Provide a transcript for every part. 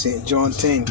St. John 10,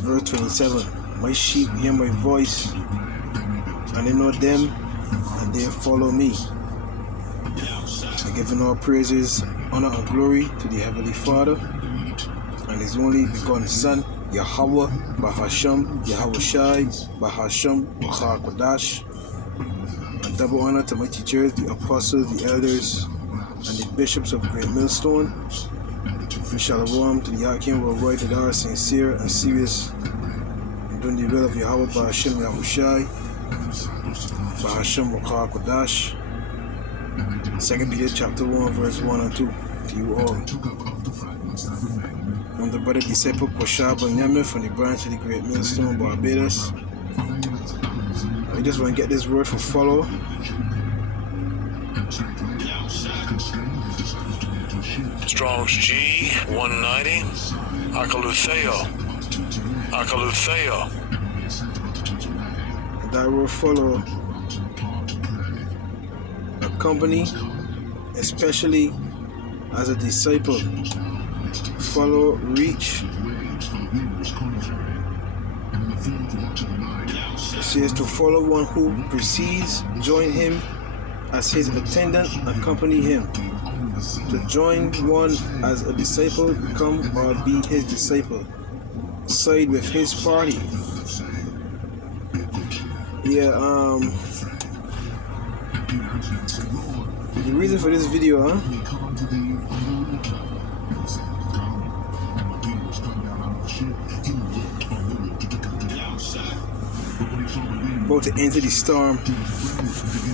verse 27. My sheep hear my voice, and they know them, and they follow me. I give all praises, honor, and glory to the Heavenly Father and His only begotten Son, Yahweh, Bahasham, Yahushai, Bahasham, Kodash. And double honor to my teachers, the apostles, the elders, and the bishops of Great Millstone. And shalom to the Yakim worldwide that are sincere and serious in doing the will of Yahweh, Bahasham, Yahushai, Bahasham, Kodash. 2 Peter chapter 1, verse 1 and 2 to you all. I'm the brother disciple Koshab Nyame from the branch of the Great Millstone, Barbados. I just want to get this word for follow. Strong's G 190. Akalutheo. That word follow. Accompany, especially as a disciple. Follow, reach. It says to follow one who precedes, join him as his attendant, accompany him. To join one as a disciple, become or be his disciple. Side with his party. The reason for this video, about to enter the storm,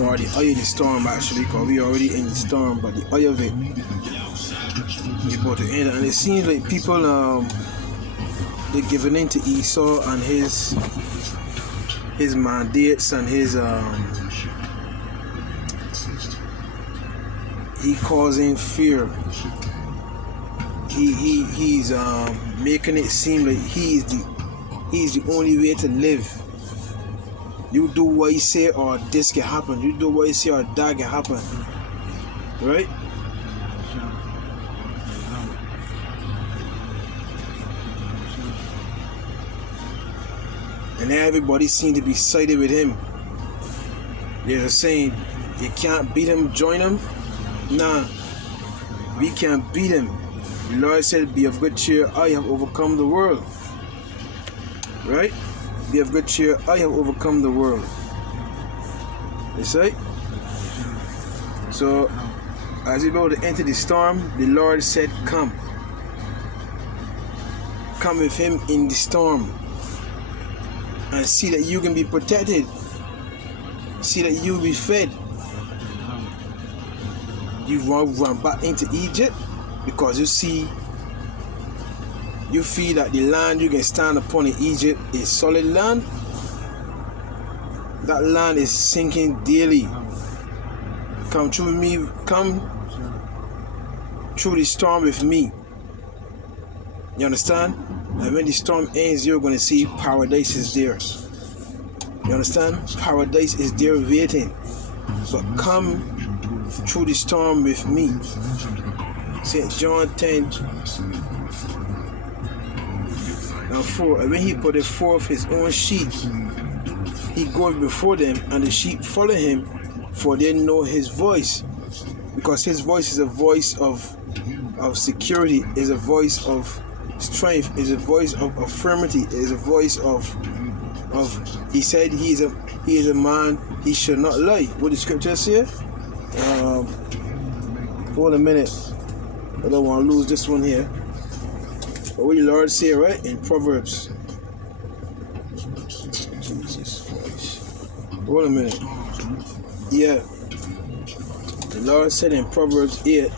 or the eye of the storm actually, because we already in the storm, but the eye of it, we're about to enter. And it seems like people, they're giving in to Esau and his mandates and his he causing fear. He's making it seem like he's the only way to live. You do what he say or this can happen. You do what he say or that can happen. Right? And everybody seems to be sided with him. They're saying, you can't beat him, join him. Nah, we can't beat him. The Lord said, be of good cheer, I have overcome the world. Right? Be of good cheer, I have overcome the world. You see? So, as we about to enter the storm, the Lord said, come. Come with him in the storm. And see that you can be protected. See that you will be fed. You won't run back into Egypt because you feel that the land you can stand upon in Egypt is solid land. That land is sinking daily. Come through with me. Come through the storm with me. You understand? And when the storm ends, you're going to see paradise is there. You understand? Paradise is there waiting. But come through the storm with me. St. John 10 and 4. And when he put forth his own sheep, he goes before them, and the sheep follow him, for they know his voice. Because his voice is a voice of security, is a voice of strength, is a voice of affirmity, is a voice of he said he is a man, he should not lie. What the scripture say? Hold a minute, I don't want to lose this one here. But what the Lord say, right, in Proverbs, Jesus Christ, hold a minute. Yeah, the Lord said in Proverbs 8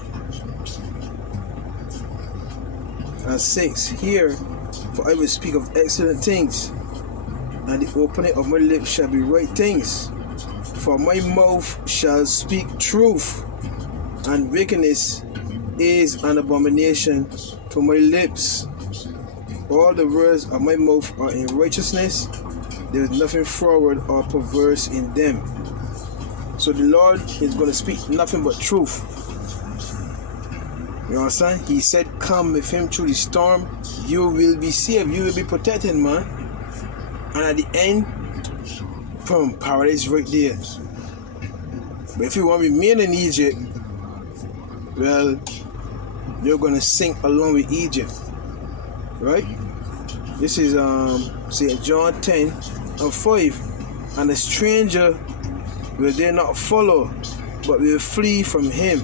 and 6, hear, for I will speak of excellent things, and the opening of my lips shall be right things. For my mouth shall speak truth, and wickedness is an abomination to my lips. All the words of my mouth are in righteousness. There is nothing forward or perverse in them. So the Lord is going to speak nothing but truth. You understand? He said, come with him through the storm. You will be saved. You will be protected, man. And at the end, boom, paradise right there. But if you want to remain in Egypt, well, you're going to sink along with Egypt. Right? This is St. John 10:5. And the stranger will they not follow, but will flee from him,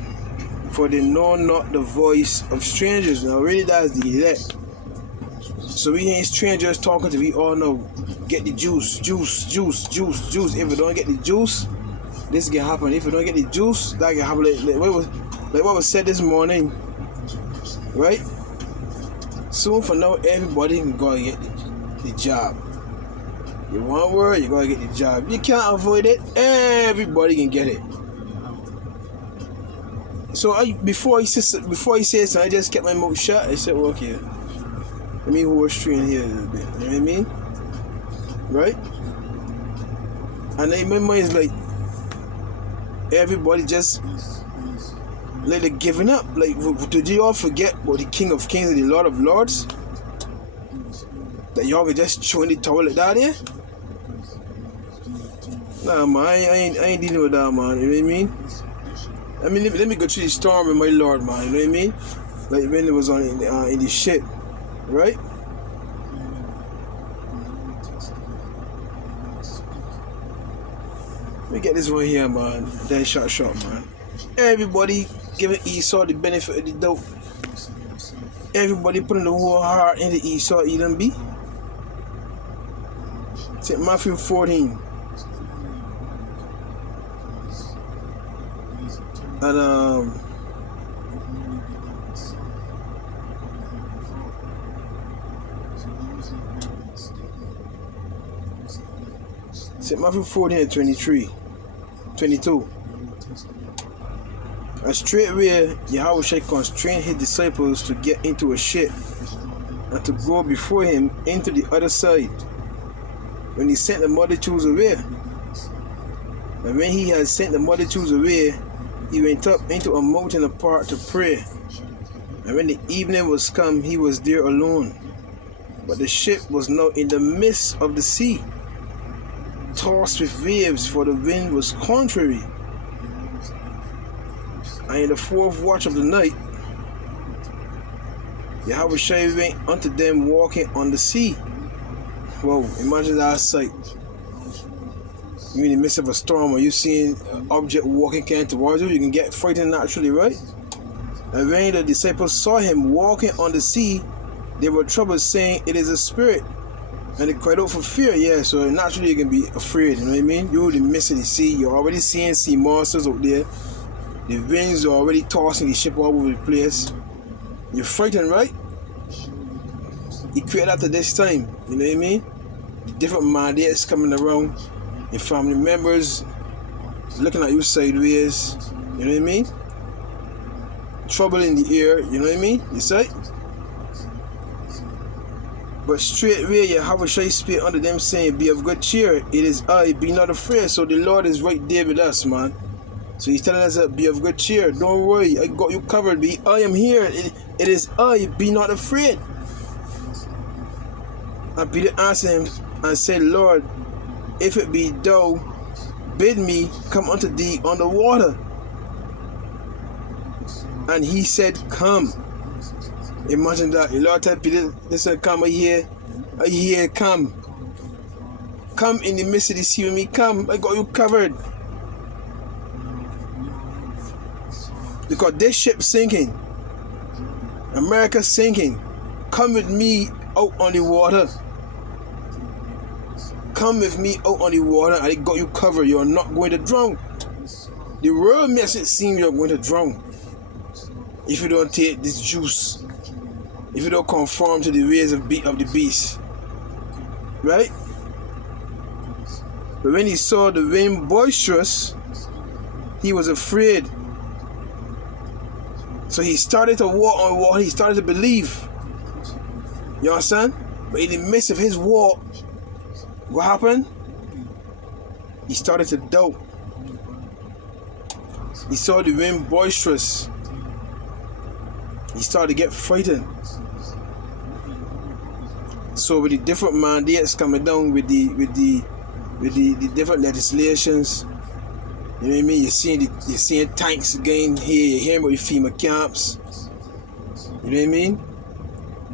for they know not the voice of strangers. Now really that's the elect. So we ain't strangers talking to, we all know, get the juice. If you don't get the juice, this can happen. If you don't get the juice, that can happen. Like what was said this morning, right? Soon for now, everybody can go and get the job. You want word, you're gonna get the job. You can't avoid it. Everybody can get it. So before he said something, I just kept my mouth shut. I said, well, okay, let me hold straight here a little bit. You know what I mean? Right? And then my mind is like, everybody just like they're giving up. Like, did you all forget what the King of Kings and the Lord of Lords? That y'all were just throwing the towel like that here? Nah, man, I ain't dealing with that, man. You know what I mean? I mean, let me go through the storm with my Lord, man. You know what I mean? Like when it was on in the ship, right? Let me get this one here, man. Then shot, man. Everybody giving Esau the benefit of the doubt. Everybody putting the whole heart into Esau, Edom B. St. Matthew 14. And St. Matthew 14 and 22. And straightway Yahweh constrained his disciples to get into a ship and to go before him into the other side, when he sent the multitudes away. And when he had sent the multitudes away, he went up into a mountain apart to pray. And when the evening was come, he was there alone. But the ship was now in the midst of the sea, tossed with waves, for the wind was contrary. And in the fourth watch of the night, Yahweh went unto them walking on the sea. Whoa, imagine that sight. You're in the midst of a storm, or you seeing an object walking towards you, you can get frightened naturally, right? And when the disciples saw him walking on the sea, they were troubled, saying, it is a spirit. And they cried out for fear. Yeah, so naturally you can be afraid, you know what I mean? You're in the midst of the sea, you're already seeing sea monsters out there. The winds are already tossing the ship all over the place. You're frightened, right? He created after this time, you know what I mean? Different mandates coming around. Your family members looking at you sideways, you know what I mean? Trouble in the air, you know what I mean? You say? But straightway Yahweh spake unto them, saying, be of good cheer, it is I, be not afraid. So the Lord is right there with us, man. So he's telling us that be of good cheer, don't worry, I got you covered, I am here, it is I, be not afraid. And Peter answered him and said, Lord, if it be thou, bid me come unto thee on the water. And he said, come. Imagine that. The Lord told Peter, listen, come, I hear, come. Come in the midst of the sea with me, come, I got you covered. Because this ship sinking, America sinking, come with me out on the water. Come with me out on the water, and I got you covered. You're not going to drown. The world makes it seem you're going to drown if you don't take this juice, if you don't conform to the ways of the beast, right? But when he saw the wind boisterous, he was afraid. So he started to walk on water. He started to believe. You understand? But in the midst of his walk, what happened? He started to doubt. He saw the wind boisterous. he started to get frightened. So with the different mandates coming down, with the different legislations, you know what I mean? You're seeing tanks again here. You're hearing about the FEMA camps. You know what I mean?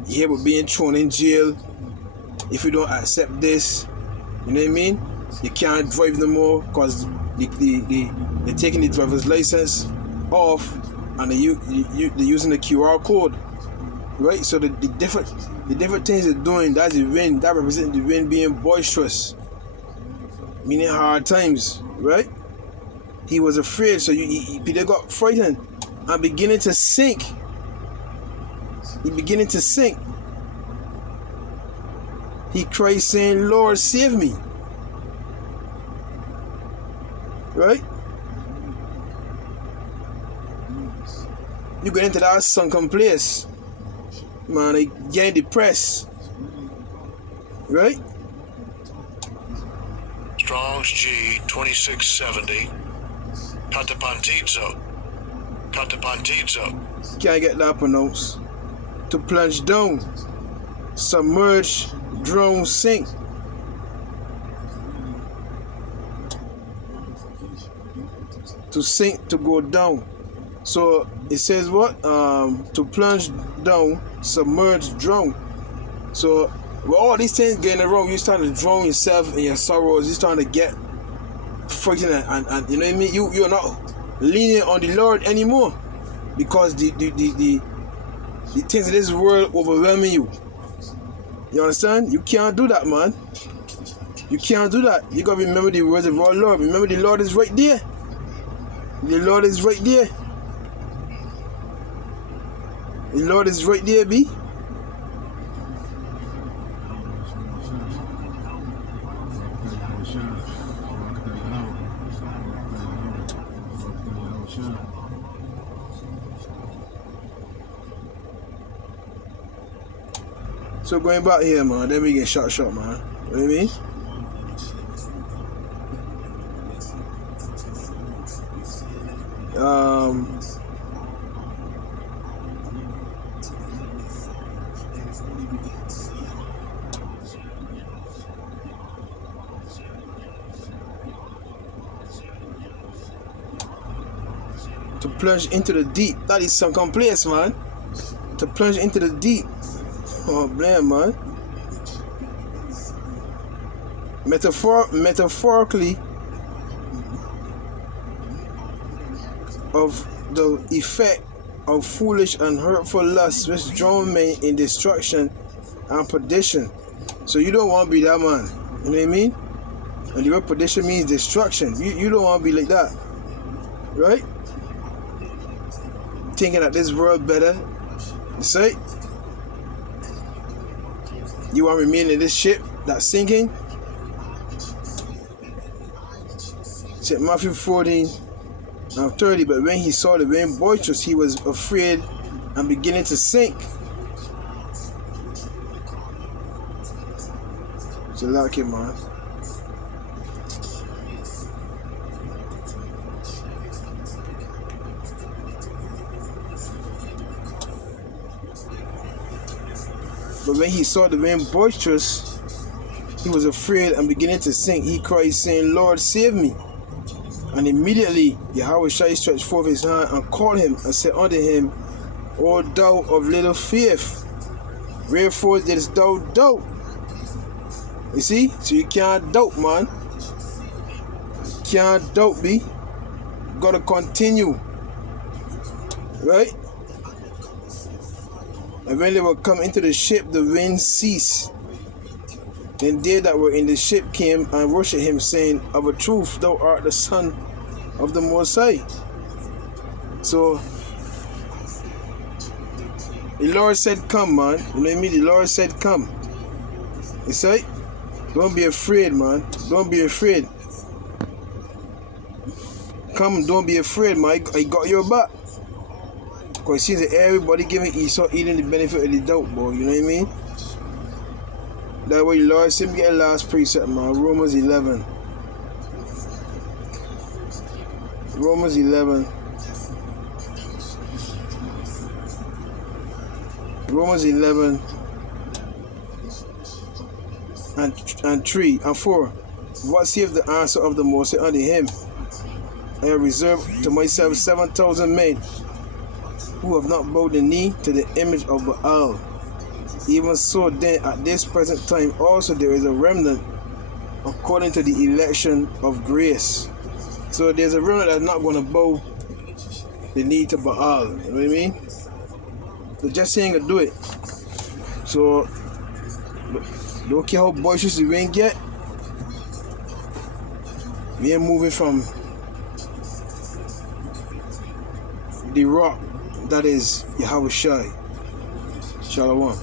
You hear about being thrown in jail if you don't accept this. You know what I mean? You can't drive no more because they're taking the driver's license off and they're using the QR code, right? So the different things they're doing, that's the wind. That represents the wind being boisterous, meaning hard times, right? He was afraid, so Peter got frightened and beginning to sink. He beginning to sink. He cried saying, "Lord, save me." Right? You get into that sunken place, man, they get depressed. Right? Strong's G 2670. Catapantizzo. Can't get that pronounced. To plunge down, submerge, drown, sink. To sink, to go down. So it says what? To plunge down, submerge, drown. So with all these things getting wrong, you start to drown yourself in your sorrows. You start to get frightened and you know what I mean? You're not leaning on the Lord anymore because the things of this world overwhelming you. You understand? You can't do that, man. You can't do that. You gotta remember the words of our Lord. Remember the Lord is right there. The Lord is right there. The Lord is right there, B. So going back here, man, then we get shot, man. You know what I mean? To plunge into the deep. That is some place, man. To plunge into the deep. Oh, man. Metaphorically, of the effect of foolish and hurtful lusts which drown men in destruction and perdition. So you don't want to be that man. You know what I mean? And the word perdition means destruction. You don't want to be like that. Right? Thinking that this world better. You say? You want to remain in this ship that's sinking? Check Matthew 14:30. But when he saw the wind boisterous, he was afraid and beginning to sink. So like it, man. But when he saw the wind boisterous, he was afraid and beginning to sink. He cried, saying, "Lord, save me." And immediately Yahweh stretched forth his hand and called him and said unto him, "O thou of little faith, wherefore didst thou doubt?" You see? So you can't doubt, man. Can't doubt, B. Gotta continue. Right? And when they were come into the ship, the wind ceased. Then they that were in the ship came and worshipped him, saying, "Of a truth, thou art the Son of the Most High." So the Lord said, "Come, man." You know what I mean? The Lord said, "Come." You say, don't be afraid, man. Don't be afraid. Come, don't be afraid, man. I got your back. Because it seems that everybody giving Esau eating the benefit of the doubt, boy. You know what I mean? That way, Lord, see me get a last precept, man. Romans 11. Romans 11. Romans 11 and 3 and 4. What saith the answer of the Most High unto him? I have reserved to myself 7,000 men who have not bowed the knee to the image of Baal. Even so then at this present time also there is a remnant according to the election of grace. So there's a remnant that's not going to bow the knee to Baal. You know what I mean? So just saying to do it. So don't care how boisterous the wind get. We are moving from the rock that is Yahweh Shai. Shalom.